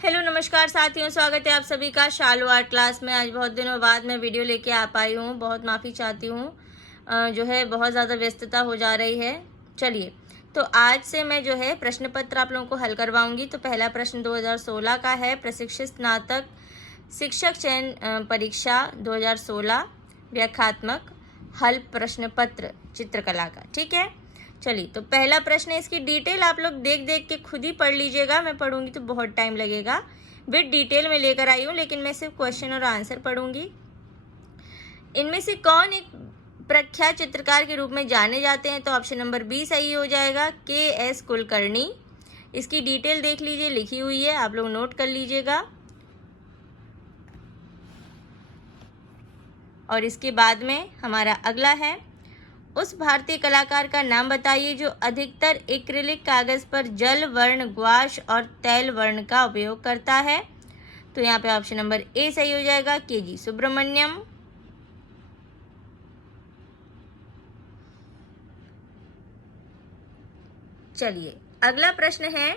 Hello नमस्कार साथियों, स्वागत है आप सभी का शालू आर्ट क्लास में। आज बहुत दिनों बाद मैं वीडियो लेके आ पाई हूँ, बहुत माफ़ी चाहती हूँ। जो है बहुत ज़्यादा व्यस्तता हो जा रही है। चलिए, तो आज से मैं जो है प्रश्न पत्र आप लोगों को हल करवाऊंगी। तो पहला प्रश्न 2016 का है, प्रशिक्षित स्नातक शिक्षक चयन परीक्षा 2016 व्याख्यात्मक हल प्रश्न पत्र चित्रकला का। ठीक है, चलिए तो पहला प्रश्न है, इसकी डिटेल आप लोग देख देख के खुद ही पढ़ लीजिएगा। मैं पढ़ूंगी तो बहुत टाइम लगेगा। विद डिटेल में लेकर आई हूँ, लेकिन मैं सिर्फ क्वेश्चन और आंसर पढ़ूंगी। इनमें से कौन एक प्रख्यात चित्रकार के रूप में जाने जाते हैं? तो ऑप्शन नंबर बी सही हो जाएगा, के.एस. कुलकर्णी। इसकी डिटेल देख लीजिए, लिखी हुई है, आप लोग नोट कर लीजिएगा। और इसके बाद में हमारा अगला है, उस भारतीय कलाकार का नाम बताइए जो अधिकतर एक्रिलिक कागज पर जल वर्ण, ग्वाश और तैल वर्ण का उपयोग करता है। तो यहाँ पे ऑप्शन नंबर ए सही हो जाएगा, के.जी. सुब्रमण्यम। चलिए अगला प्रश्न है,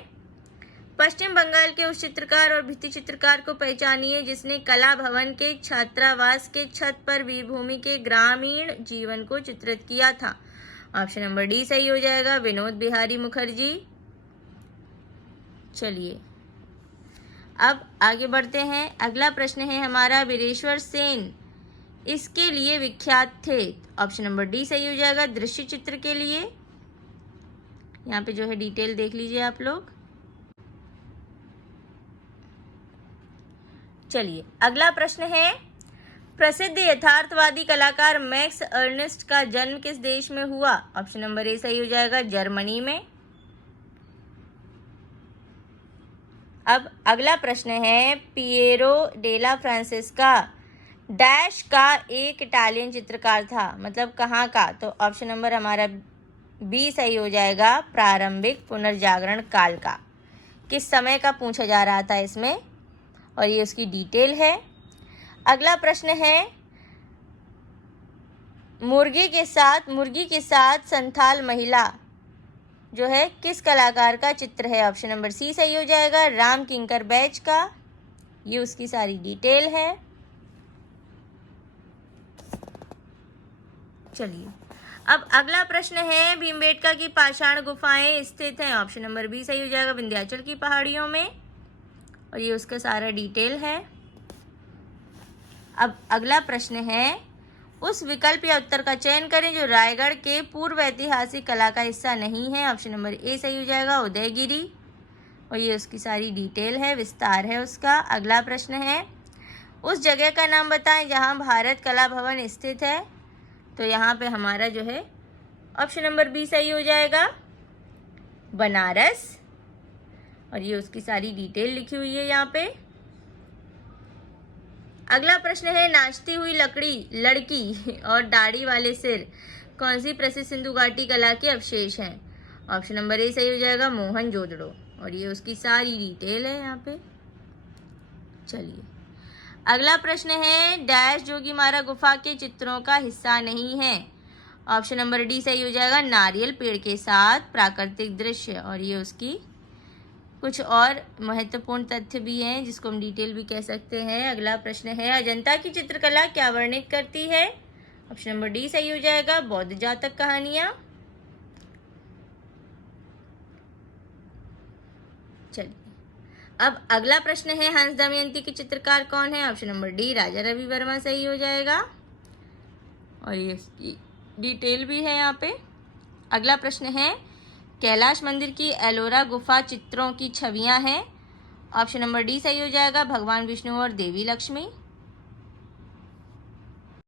पश्चिम बंगाल के उस चित्रकार और भित्ति चित्रकार को पहचानिए जिसने कला भवन के छात्रावास के छत पर वीरभूमि के ग्रामीण जीवन को चित्रित किया था। ऑप्शन नंबर डी सही हो जाएगा, विनोद बिहारी मुखर्जी। चलिए अब आगे बढ़ते हैं। अगला प्रश्न है हमारा, वीरेश्वर सेन इसके लिए विख्यात थे। ऑप्शन नंबर डी सही हो जाएगा, दृश्य चित्र के लिए। यहाँ पे जो है डिटेल देख लीजिए आप लोग। चलिए अगला प्रश्न है, प्रसिद्ध यथार्थवादी कलाकार मैक्स अर्नेस्ट का जन्म किस देश में हुआ? ऑप्शन नंबर ए सही हो जाएगा, जर्मनी में। अब अगला प्रश्न है, पिएरो डेला फ्रांसेस्का डैश का एक इटालियन चित्रकार था, मतलब कहाँ का? तो ऑप्शन नंबर हमारा बी सही हो जाएगा, प्रारंभिक पुनर्जागरण काल का। किस समय का पूछा जा रहा था इसमें, और ये उसकी डिटेल है। अगला प्रश्न है, मुर्गी के साथ संथाल महिला जो है किस कलाकार का चित्र है? ऑप्शन नंबर सी सही हो जाएगा, राम किंकर बैच का। ये उसकी सारी डिटेल है। चलिए अब अगला प्रश्न है, भीमबेटका की पाषाण गुफाएं स्थित हैं। ऑप्शन नंबर बी सही हो जाएगा, विंध्याचल की पहाड़ियों में। और ये उसका सारा डिटेल है। अब अगला प्रश्न है, उस विकल्प या उत्तर का चयन करें जो रायगढ़ के पूर्व ऐतिहासिक कला का हिस्सा नहीं है। ऑप्शन नंबर ए सही हो जाएगा, उदयगिरी। और ये उसकी सारी डिटेल है, विस्तार है उसका। अगला प्रश्न है, उस जगह का नाम बताएं जहां भारत कला भवन स्थित है। तो यहाँ पे हमारा जो है ऑप्शन नंबर बी सही हो जाएगा, बनारस। और ये उसकी सारी डिटेल लिखी हुई है यहाँ पे। अगला प्रश्न है, नाचती हुई लड़की और दाढ़ी वाले सिर कौन सी प्रसिद्ध सिंधु घाटी कला के अवशेष हैं? ऑप्शन नंबर ए सही हो जाएगा, मोहनजोदड़ो। और ये उसकी सारी डिटेल है यहाँ पे। चलिए अगला प्रश्न है, डैश जोगीमारा गुफा के चित्रों का हिस्सा नहीं है। ऑप्शन नंबर डी सही हो जाएगा, नारियल पेड़ के साथ प्राकृतिक दृश्य। और ये उसकी कुछ और महत्वपूर्ण तथ्य भी हैं जिसको हम डिटेल भी कह सकते हैं। अगला प्रश्न है, अजंता की चित्रकला क्या वर्णित करती है? ऑप्शन नंबर डी सही हो जाएगा, बौद्ध जातक कहानियां। चलिए अब अगला प्रश्न है, हंस दमयंती के चित्रकार कौन है? Option number D Raja Ravi Varma सही हो जाएगा। और ये इसकी डिटेल भी है यहाँ पे। अगला प्रश्न है, कैलाश मंदिर की एलोरा गुफा चित्रों की छवियां हैं। ऑप्शन नंबर डी सही हो जाएगा, भगवान विष्णु और देवी लक्ष्मी।